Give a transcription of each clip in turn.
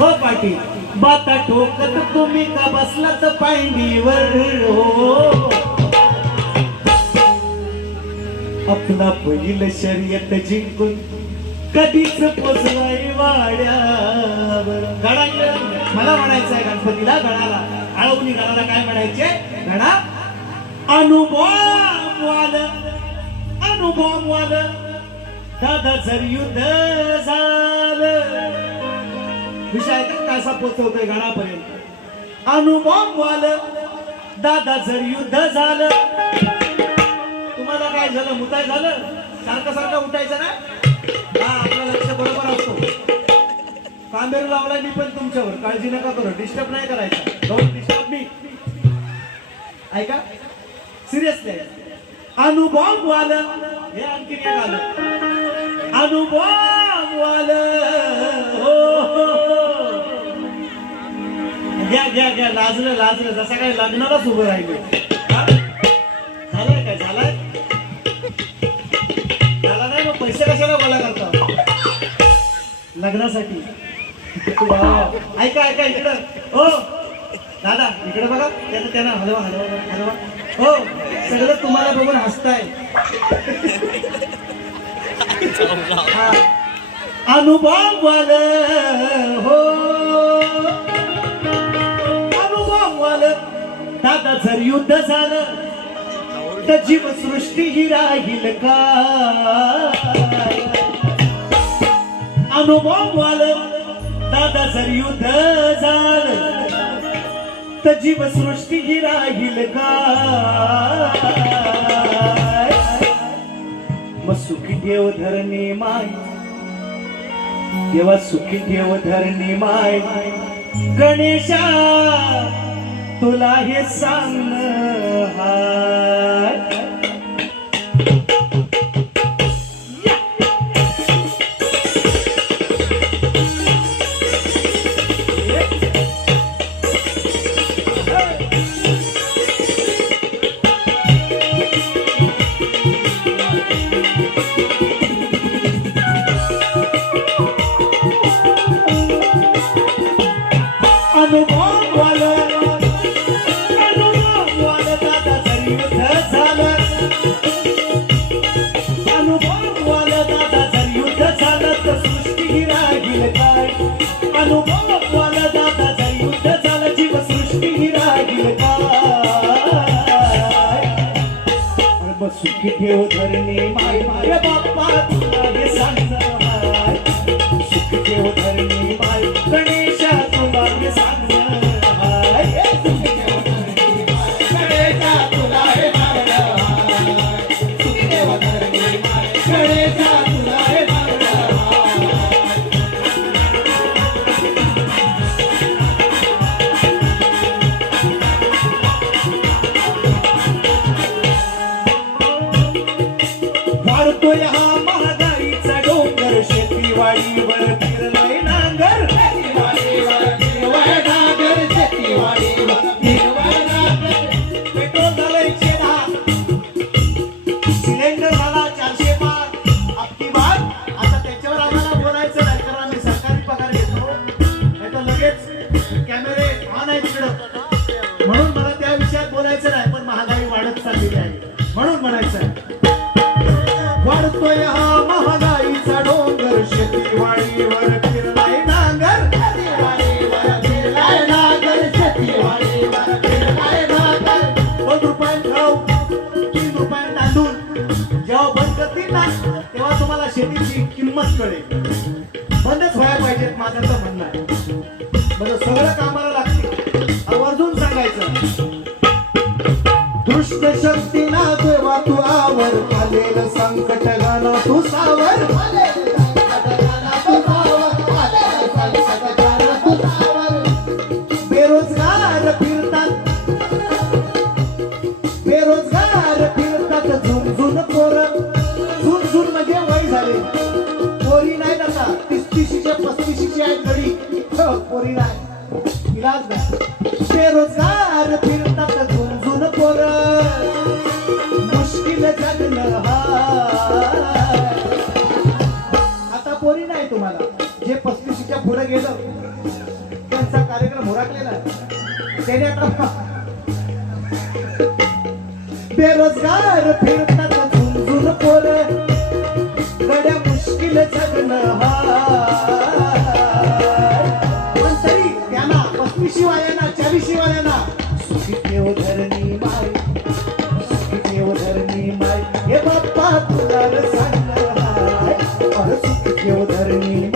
हो पाटील बाता ठोकत तुम्ही का बसलात पायंडीवर? हो. आपला पहिलं शर्यत जिंकून कधीच पोचलाय वाड्यावर. गडा मला म्हणायचं आहे गणपतीला गणाला आळवणी गणाला काय म्हणायचे? गणा अनुभव वालं अनुभव वालं दादा जर युद्ध झालं विषय का कसा पोचवतोय घरापर्यंत. अनुभव वालं दादा जर युद्ध झालं. तुम्हाला काय झालं? मुताय झालं? सारखं सारखं उठायचं ना? हा आपलं लक्ष बरोबर असतो. कांबेर लावलाय मी पण तुमच्यावर. काळजी नका करू. डिस्टर्ब नाही करायचं. डोंट डिस्टर्ब मी ऐका? सिरियसली अनुभव आलं हे आणखी काय आलं. अनुभव आलं घ्या घ्या घ्या. लाजलं लाजलं. जसं काय लग्नालाच उभं राहिले. झालं काय? झालाय? झाला नाही मग पैसे कशाला बोला करता? लग्नासाठी. ऐका ऐका इकडं. हो. दादा इकडे बघा. त्यानं त्यानं हलवा हलवा हलवा. हो. सगळं तुम्हाला बघून हसताय. हा. अनुभव वाल हो. दादा जर युद्ध झालं तर जीवसृष्टी ही राहील का? अनुभव आलं दादा जर युद्ध झालं तर जीवसृष्टी ही राहील का? मग सुखी देव धरणी माय तेव्हा सुखी देव धरणी माय गणेशा तुला हे सांग हा ठेव धरणी नांगर. पेट्रोल झालं एकशे दहा सिलेंडर झाला चारशे पाच. आता त्याच्यावर आम्हाला बोलायचं नाही कारण आम्ही सरकारी पगार घेतो. नाही तर लगेच कॅमेरे ऑन आहे तिकडं. म्हणून मला त्या विषयात बोलायचं नाही पण महागाई वाढत चाललेली आहे. म्हणून म्हणायचं आहे. वाढतोय हा महागाईचा तेव्हा तुम्हाला शेतीची किंमत कळेल बंदच व्हायला पाहिजेत माझं तर म्हणणं आहे सगळं कामाला लागते आवर्जून सांगायचं दृष्ट शक्ती बेरोजगार त्याने आता बेरोजगार फिरतात झुंझुन पोर. गड्या मुश्किल जगणं पण तरी त्यांना पस्तीशी वाल्यांना चाळीशी वाल्यांना सुखी देव धरणी माय. सुखी देव धरणी माय. हे बाप्पा तुला र सुखी देव धरणी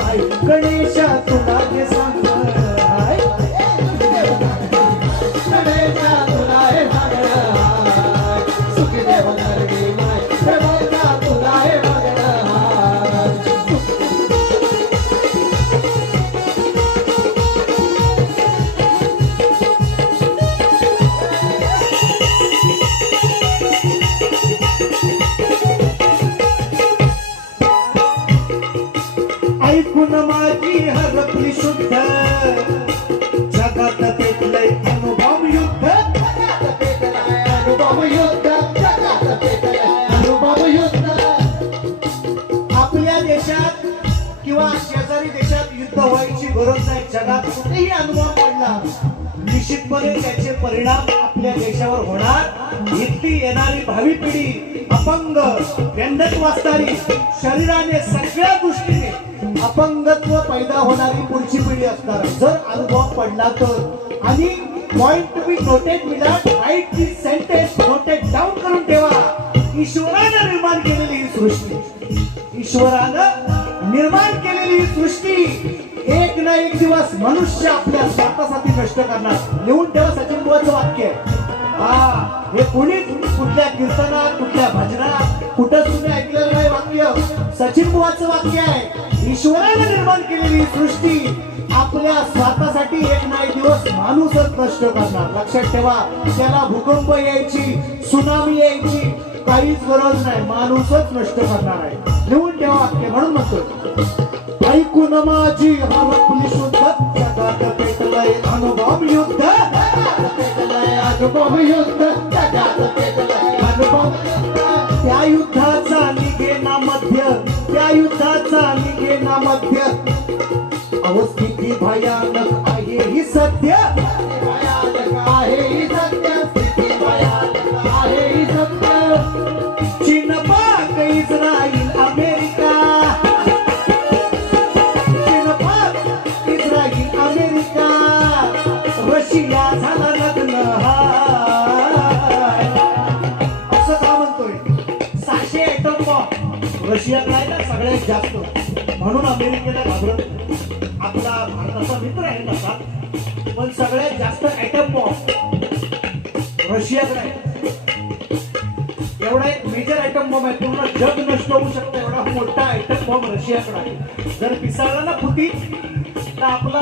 जगात अनुभव पडला. निश्चितपणे त्याचे परिणाम आपल्या देशावर होणार. इथली येणारी भावी पिढी अपंग व्यंधत्व असणारी शरीराने सगळ्या दृष्टीने अपंगत्व पैदा होणारी पुढची पिढी असणार. जर अनुभव पडला तर. आणि point be noted without write the sentence noted down करून ठेवा. ईश्वरानं निर्माण केलेली ही सृष्टी. ईश्वरानं निर्माण केलेली ही सृष्टी. एक ना एक दिवस मनुष्य आपल्या स्वार्थासाठी कष्ट करणार. लिहून ठेवा सचिन बुवाचं वाक्य. हा हे कोणीच कुठल्या कीर्तनात कुठल्या भजनात कुठं तुम्ही ऐकलेलं नाही वाक्य. सचिन बुवाचं वाक्य आहे ईश्वराने निर्माण केलेली सृष्टी आपल्या स्वार्थासाठी एक ना एक दिवस माणूसच कष्ट करणार. लक्षात ठेवा त्याला भूकंप यायची सुनामी यायची काहीच गरज नाही. माणूसच नष्ट करणार आहे. लिहून ठेवा वाक्य म्हणून म्हणतो ऐकून माझी हरपली शुद्ध जगात पेटलंय अनुभव युद्ध अनुभव युद्ध बॉम्ब रशियाकडे आहे ना सगळ्यात जास्त. म्हणून अमेरिकेला घाबरत आपला भारताचा मित्र आहे तसा. पण सगळ्यात जास्त ऍटम बॉम्ब रशियाकडे आहे एवढा एक मेजर आयटम बॉम्ब आहे. पूर्ण जग नष्ट होऊ शकतं. एवढा मोठा आयटम बॉम्ब रशियाकडे आहे. जर पिसाळला ना फुटी तर आपला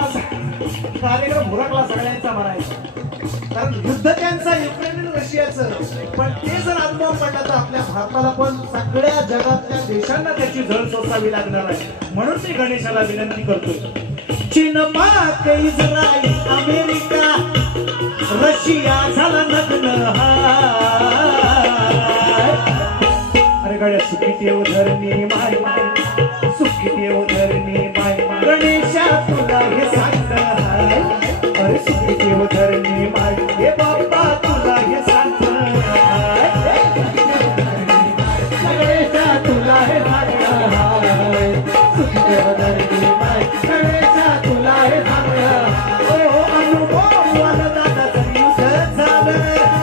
कार्यक्रम हुरकला सगळ्यांचा म्हणायचा. कारण युद्ध त्यांचा युक्रेन आणि रशियाचं. पण ते जर अनुभव पडला तर आपल्या भारताला पण सगळ्या जगातल्या देशांना त्याची झळ सोसावी लागणार आहे. म्हणून मी गणेशाला विनंती करतोय. चीन पाक इस्रायल अमेरिका रशिया झाला लग्न अरे गड्या सुखी देव धरणी माय माय. सुखी देव धरणी माय गणेशा Yeah.